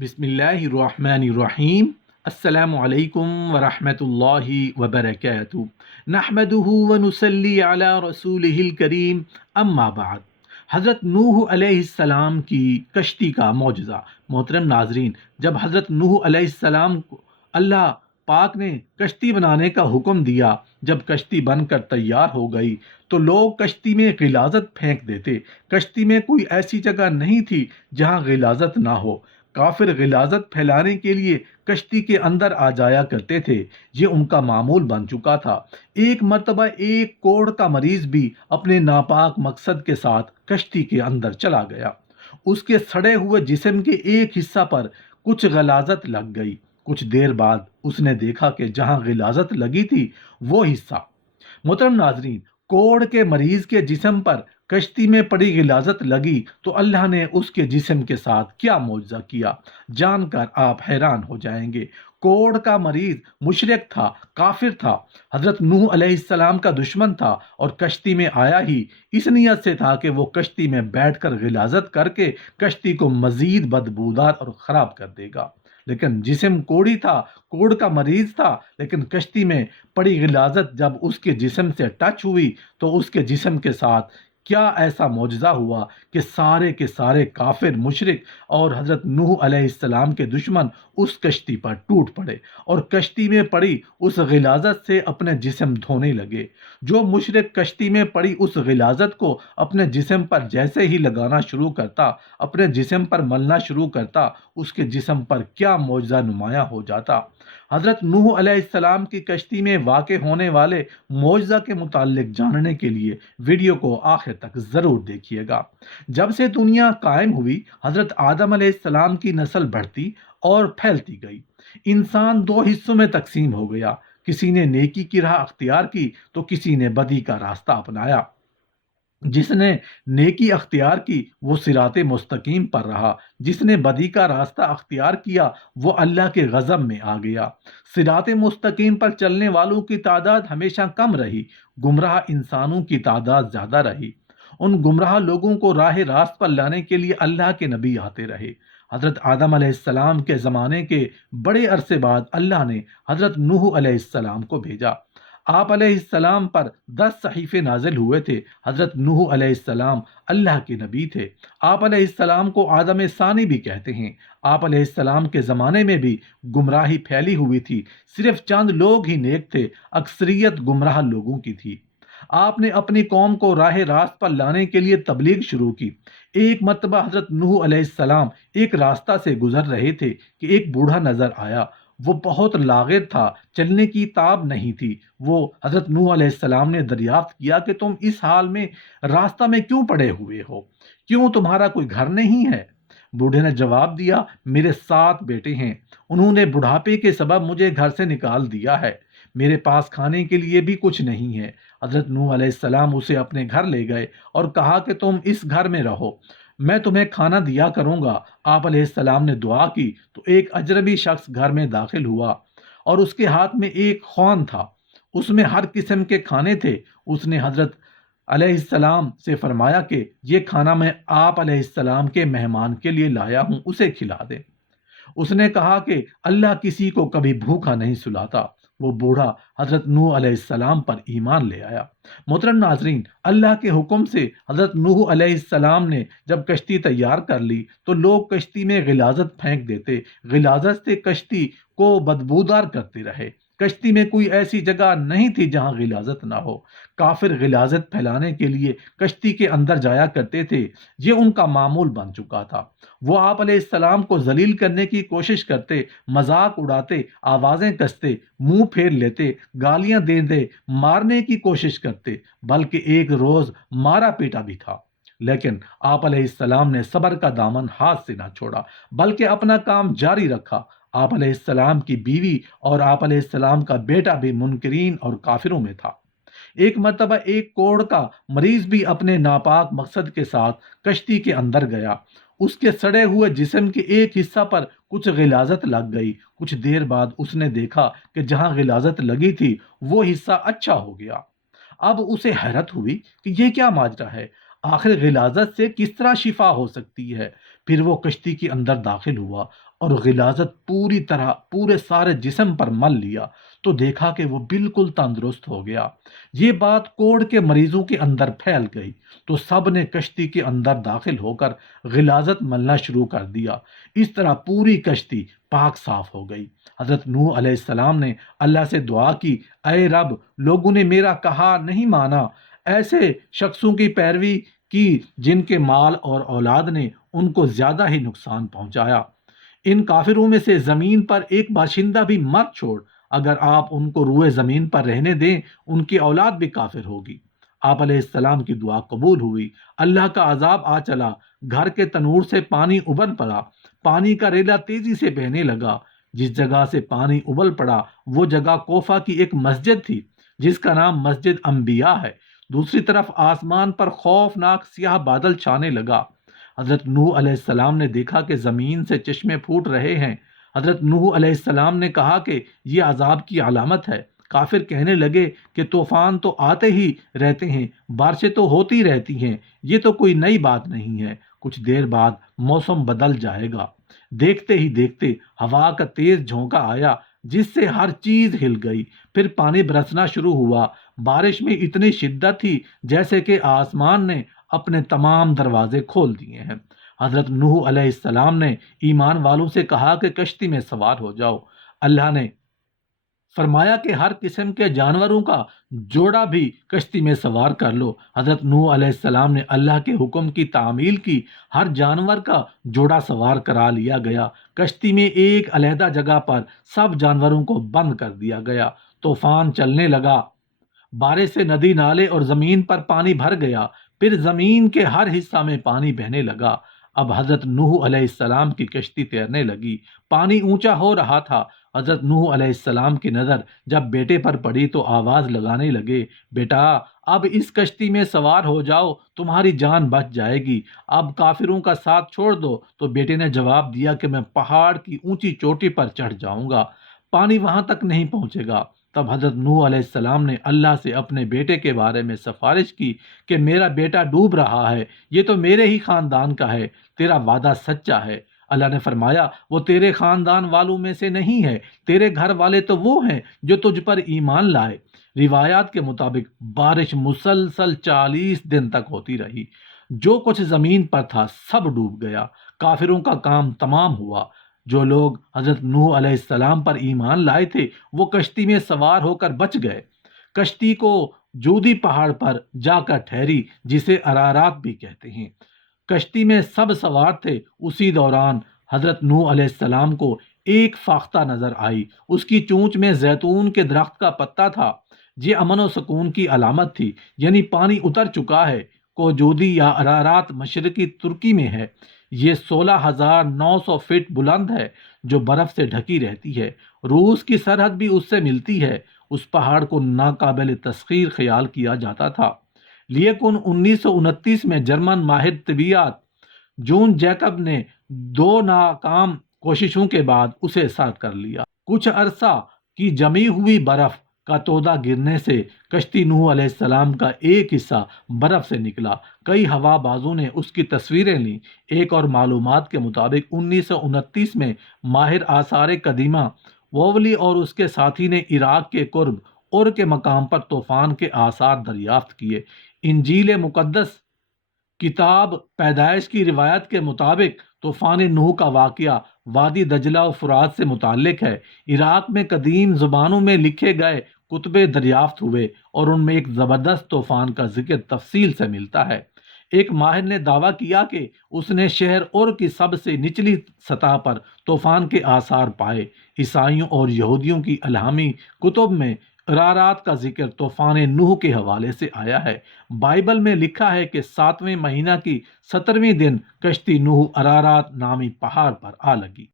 بسم اللہ الرحمن الرحیم۔ السلام علیکم ورحمۃ اللہ وبرکاتہ۔ نحمدہ ونصلی علی رسولہ الکریم، اما بعد۔ حضرت نوح علیہ السلام کی کشتی کا معجزہ۔ محترم ناظرین، جب حضرت نوح علیہ السلام کو اللہ پاک نے کشتی بنانے کا حکم دیا، جب کشتی بن کر تیار ہو گئی تو لوگ کشتی میں غلاظت پھینک دیتے۔ کشتی میں کوئی ایسی جگہ نہیں تھی جہاں غلاظت نہ ہو۔ کافر غلاظت پھیلانے کے لیے کشتی کے اندر آ جایا کرتے تھے، یہ ان کا معمول بن چکا تھا۔ ایک مرتبہ ایک کوڑھ کا مریض بھی اپنے ناپاک مقصد کے ساتھ کشتی کے اندر چلا گیا۔ اس کے سڑے ہوئے جسم کے ایک حصہ پر کچھ غلاظت لگ گئی۔ کچھ دیر بعد اس نے دیکھا کہ جہاں غلاظت لگی تھی وہ حصہ، محترم ناظرین، کوڑھ کے مریض کے جسم پر کشتی میں پڑی غلاظت لگی تو اللہ نے اس کے جسم کے ساتھ کیا معجزہ کیا، جان کر آپ حیران ہو جائیں گے۔ کوڑھ کا مریض مشرک تھا، کافر تھا، حضرت نوح علیہ السلام کا دشمن تھا، اور کشتی میں آیا ہی اس نیت سے تھا کہ وہ کشتی میں بیٹھ کر غلاظت کر کے کشتی کو مزید بدبودار اور خراب کر دے گا۔ لیکن جسم کوڑی تھا، کوڑھ کا مریض تھا، لیکن کشتی میں پڑی غلاظت جب اس کے جسم سے ٹچ ہوئی تو اس کے جسم کے ساتھ کیا ایسا معجزہ ہوا کہ سارے کے سارے کافر، مشرک اور حضرت نوح علیہ السلام کے دشمن اس کشتی پر ٹوٹ پڑے اور کشتی میں پڑی اس غلاظت سے اپنے جسم دھونے لگے۔ جو مشرک کشتی میں پڑی اس غلاظت کو اپنے جسم پر جیسے ہی لگانا شروع کرتا، اپنے جسم پر ملنا شروع کرتا، اس کے جسم پر کیا معجزہ نمایاں ہو جاتا۔ حضرت نوح علیہ السلام کی کشتی میں واقع ہونے والے معجزہ کے متعلق جاننے کے لیے ویڈیو کو آخر تک ضرور دیکھیے گا۔ جب سے دنیا قائم ہوئی، حضرت آدم علیہ السلام کی نسل بڑھتی اور پھیلتی گئی۔ انسان دو حصوں میں تقسیم ہو گیا، کسی نے نیکی کی راہ اختیار کی تو کسی نے بدی کا راستہ اپنایا۔ جس نے نیکی اختیار کی وہ صراط مستقیم پر رہا، جس نے بدی کا راستہ اختیار کیا وہ اللہ کے غضب میں آ گیا۔ صراط مستقیم پر چلنے والوں کی تعداد ہمیشہ کم رہی، گمراہ انسانوں کی تعداد زیادہ رہی۔ ان گمراہ لوگوں کو راہ راست پر لانے کے لیے اللہ کے نبی آتے رہے۔ حضرت آدم علیہ السلام کے زمانے کے بڑے عرصے بعد اللہ نے حضرت نوح علیہ السلام کو بھیجا۔ آپ علیہ السلام پر 10 صحیفے نازل ہوئے تھے۔ حضرت نوح علیہ السلام اللہ کے نبی تھے۔ آپ علیہ السلام کو آدم ثانی بھی کہتے ہیں۔ آپ علیہ السلام کے زمانے میں بھی گمراہی پھیلی ہوئی تھی، صرف چند لوگ ہی نیک تھے، اکثریت گمراہ لوگوں کی تھی۔ آپ نے اپنی قوم کو راہ راست پر لانے کے لیے تبلیغ شروع کی۔ ایک مرتبہ حضرت نوح علیہ السلام ایک راستہ سے گزر رہے تھے کہ ایک بوڑھا نظر آیا۔ وہ بہت لاغر تھا، چلنے کی تاب نہیں تھی۔ وہ حضرت نوح علیہ السلام نے دریافت کیا کہ تم اس حال میں راستہ میں کیوں پڑے ہوئے ہو؟ کیوں تمہارا کوئی گھر نہیں ہے؟ بوڑھے نے جواب دیا، میرے 7 بیٹے ہیں، انہوں نے بڑھاپے کے سبب مجھے گھر سے نکال دیا ہے، میرے پاس کھانے کے لیے بھی کچھ نہیں ہے۔ حضرت نوح علیہ السلام اسے اپنے گھر لے گئے اور کہا کہ تم اس گھر میں رہو، میں تمہیں کھانا دیا کروں گا۔ آپ علیہ السلام نے دعا کی تو ایک اجنبی شخص گھر میں داخل ہوا اور اس کے ہاتھ میں ایک خوان تھا، اس میں ہر قسم کے کھانے تھے۔ اس نے حضرت علیہ السلام سے فرمایا کہ یہ کھانا میں آپ علیہ السلام کے مہمان کے لیے لایا ہوں، اسے کھلا دیں۔ اس نے کہا کہ اللہ کسی کو کبھی بھوکا نہیں سلاتا۔ وہ بوڑھا حضرت نوح علیہ السلام پر ایمان لے آیا۔ محترم ناظرین، اللہ کے حکم سے حضرت نوح علیہ السلام نے جب کشتی تیار کر لی تو لوگ کشتی میں غلاظت پھینک دیتے، غلاظت سے کشتی کو بدبودار کرتے رہے۔ کشتی میں کوئی ایسی جگہ نہیں تھی جہاں غلاظت نہ ہو۔ کافر غلاظت پھیلانے کے لیے کشتی کے اندر جایا کرتے تھے، یہ ان کا معمول بن چکا تھا۔ وہ آپ علیہ السلام کو ذلیل کرنے کی کوشش کرتے، مذاق اڑاتے، آوازیں کستے، منہ پھیر لیتے، گالیاں دے دے، مارنے کی کوشش کرتے، بلکہ ایک روز مارا پیٹا بھی تھا۔ لیکن آپ علیہ السلام نے صبر کا دامن ہاتھ سے نہ چھوڑا، بلکہ اپنا کام جاری رکھا۔ آپ علیہ السلام کی بیوی اور آپ علیہ السلام کا بیٹا بھی منکرین اور کافروں میں تھا۔ ایک مرتبہ ایک کوڑھ کا مریض بھی اپنے ناپاک مقصد کے ساتھ کشتی کے اندر گیا۔ اس کے سڑے ہوئے جسم کے ایک حصہ پر کچھ غلاظت لگ گئی۔ کچھ دیر بعد اس نے دیکھا کہ جہاں غلاظت لگی تھی وہ حصہ اچھا ہو گیا۔ اب اسے حیرت ہوئی کہ یہ کیا ماجرا ہے، آخر غلاظت سے کس طرح شفا ہو سکتی ہے؟ پھر وہ کشتی کے اندر داخل ہوا اور غلاظت پوری طرح پورے سارے جسم پر مل لیا تو دیکھا کہ وہ بالکل تندرست ہو گیا۔ یہ بات کوڑ کے مریضوں کے اندر پھیل گئی تو سب نے کشتی کے اندر داخل ہو کر غلاظت ملنا شروع کر دیا۔ اس طرح پوری کشتی پاک صاف ہو گئی۔ حضرت نوح علیہ السلام نے اللہ سے دعا کی، اے رب، لوگوں نے میرا کہا نہیں مانا، ایسے شخصوں کی پیروی کی جن کے مال اور اولاد نے ان کو زیادہ ہی نقصان پہنچایا۔ ان کافروں میں سے زمین پر ایک باشندہ بھی مت چھوڑ، اگر آپ ان کو روئے زمین پر رہنے دیں ان کی اولاد بھی کافر ہوگی۔ آپ علیہ السلام کی دعا قبول ہوئی، اللہ کا عذاب آ چلا، گھر کے تنور سے پانی ابل پڑا، پانی کا ریلا تیزی سے بہنے لگا۔ جس جگہ سے پانی ابل پڑا وہ جگہ کوفہ کی ایک مسجد تھی جس کا نام مسجد انبیاء ہے۔ دوسری طرف آسمان پر خوفناک سیاہ بادل چھانے لگا۔ حضرت نوح علیہ السلام نے دیکھا کہ زمین سے چشمے پھوٹ رہے ہیں۔ حضرت نوح علیہ السلام نے کہا کہ یہ عذاب کی علامت ہے۔ کافر کہنے لگے کہ طوفان تو آتے ہی رہتے ہیں، بارشیں تو ہوتی رہتی ہیں، یہ تو کوئی نئی بات نہیں ہے، کچھ دیر بعد موسم بدل جائے گا۔ دیکھتے ہی دیکھتے ہوا کا تیز جھونکا آیا جس سے ہر چیز ہل گئی، پھر پانی برسنا شروع ہوا۔ بارش میں اتنی شدت تھی جیسے کہ آسمان نے اپنے تمام دروازے کھول دیے ہیں۔ حضرت نوح علیہ السلام نے ایمان والوں سے کہا کہ کشتی میں سوار ہو جاؤ۔ اللہ نے فرمایا کہ ہر قسم کے جانوروں کا جوڑا بھی کشتی میں سوار کر لو۔ حضرت نوح علیہ السلام نے اللہ کے حکم کی تعمیل کی، ہر جانور کا جوڑا سوار کرا لیا گیا۔ کشتی میں ایک علیحدہ جگہ پر سب جانوروں کو بند کر دیا گیا۔ طوفان چلنے لگا، بارش سے ندی نالے اور زمین پر پانی بھر گیا، پھر زمین کے ہر حصہ میں پانی بہنے لگا۔ اب حضرت نوح علیہ السلام کی کشتی تیرنے لگی، پانی اونچا ہو رہا تھا۔ حضرت نوح علیہ السلام کی نظر جب بیٹے پر پڑی تو آواز لگانے لگے، بیٹا اب اس کشتی میں سوار ہو جاؤ، تمہاری جان بچ جائے گی، اب کافروں کا ساتھ چھوڑ دو۔ تو بیٹے نے جواب دیا کہ میں پہاڑ کی اونچی چوٹی پر چڑھ جاؤں گا، پانی وہاں تک نہیں پہنچے گا۔ تب حضرت نوح علیہ السلام نے اللہ سے اپنے بیٹے کے بارے میں سفارش کی کہ میرا بیٹا ڈوب رہا ہے، یہ تو میرے ہی خاندان کا ہے، تیرا وعدہ سچا ہے۔ اللہ نے فرمایا وہ تیرے خاندان والوں میں سے نہیں ہے، تیرے گھر والے تو وہ ہیں جو تجھ پر ایمان لائے۔ روایات کے مطابق بارش مسلسل 40 دن تک ہوتی رہی، جو کچھ زمین پر تھا سب ڈوب گیا، کافروں کا کام تمام ہوا۔ جو لوگ حضرت نوح علیہ السلام پر ایمان لائے تھے وہ کشتی میں سوار ہو کر بچ گئے۔ کشتی کو جودی پہاڑ پر جا کر ٹھہری جسے ارارات بھی کہتے ہیں۔ کشتی میں سب سوار تھے، اسی دوران حضرت نوح علیہ السلام کو ایک فاختہ نظر آئی، اس کی چونچ میں زیتون کے درخت کا پتا تھا۔ یہ امن و سکون کی علامت تھی، یعنی پانی اتر چکا ہے۔ کوجودی یا ارارات مشرقی ترکی میں ہے، یہ 16,900 فٹ بلند ہے جو برف سے ڈھکی رہتی ہے، روس کی سرحد بھی اس سے ملتی ہے۔ اس پہاڑ کو ناقابل تسخیر خیال کیا جاتا تھا، لیکن 1929 میں جرمن ماہر طبیعیات جون جیکب نے 2 ناکام کوششوں کے بعد اسے سرد کر لیا۔ کچھ عرصہ کی جمی ہوئی برف کا تودہ گرنے سے کشتی نوح علیہ السلام کا ایک حصہ برف سے نکلا۔ کئی ہوا بازوں نے اس کی تصویریں لیں۔ ایک اور معلومات کے مطابق 1929 میں ماہر آثار قدیمہ وولی اور اس کے ساتھی نے عراق کے قرب اور کے مقام پر طوفان کے آثار دریافت کیے۔ انجیل مقدس کتاب پیدائش کی روایت کے مطابق طوفان نوح کا واقعہ وادی دجلہ و فرات سے متعلق ہے۔ عراق میں قدیم زبانوں میں لکھے گئے کتبے دریافت ہوئے اور ان میں ایک زبردست طوفان کا ذکر تفصیل سے ملتا ہے۔ ایک ماہر نے دعویٰ کیا کہ اس نے شہر اور کی سب سے نچلی سطح پر طوفان کے آثار پائے۔ عیسائیوں اور یہودیوں کی الہامی کتب میں ارارات کا ذکر طوفان نوح کے حوالے سے آیا ہے۔ بائبل میں لکھا ہے کہ 7ویں مہینہ کی 17ویں دن کشتی نوح ارارات نامی پہاڑ پر آ لگی۔